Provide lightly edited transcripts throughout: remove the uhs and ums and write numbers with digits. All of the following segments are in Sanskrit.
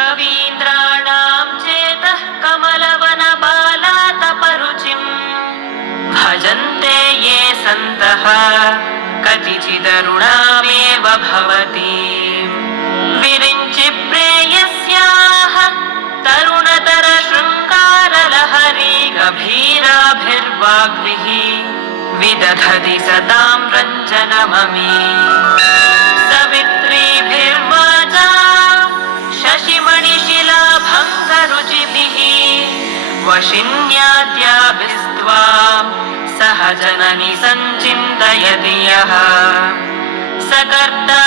कवीन्द्राणां चेतः कमलवनबालातपरुचिं भजन्ते ये सन्तः कतिचिदरुणामेव भवति विरिञ्चि प्रेयस्याः तरुणतरशृङ्गारलहरी गभीराभिर्वाग्भिः विदधति सतां रञ्जनममी सवित्रीभिर्वाचा शशिमणिशिलाभङ्गरुचिभिः वशिन्याद्याभिस्त्वां सह जननि सञ्चिन्तयति यः सकर्ता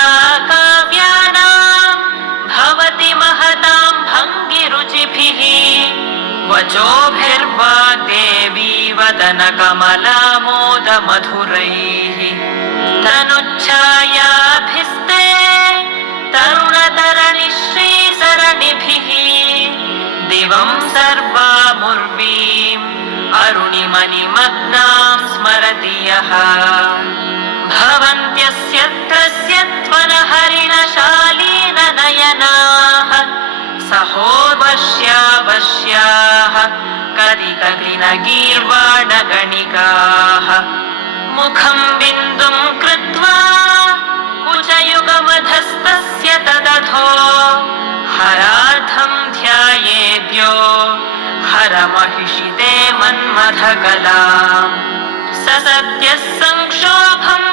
काव्यानां भवति महतां भङ्गिरुचिभिः वचोभिर्वा देवी वदनकमलामोदमधुरैः तनुच्छायाभिस्ते तरुणतरणिश्रीसरणिभिः दिवं सर्वामुर्वीम् अरुणिमनिमग्नां स्मरति यः भवन्त्यस्य त्वनहरिणशालीननयनाः सहोर्वश्यावश्याः कति कति न गीर्वाणगणिकाः मुखं बिन्दुं कृत्वा कुचयुगमधस्तस्य तदधो हरार्थं ध्यायेद्यो हरमहिषिते मन्मथकलाम् स सत्यः संक्षोभम्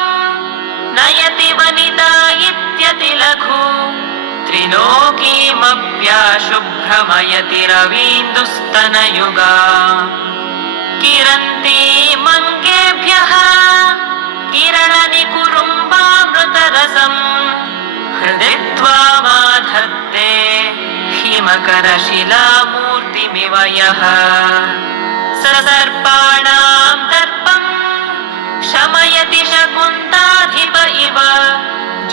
नयति वनिता इत्यतिलघु त्रिलोकीमप्याशुभ्रमयति रवीन्दुस्तनयुगा किरन्तीमङ्गेभ्यः किरणनिकुरुम्बामृतरसम् हृदि त्वामाधत्ते हिमकरशिलामूर्तिमिव यः सर्पाणां दर्पं शमयति शकुन्ताधिप इव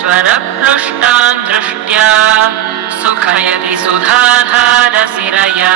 ज्वरप्लुष्टां दृष्ट्या सुखयति सुधाधारसिरया।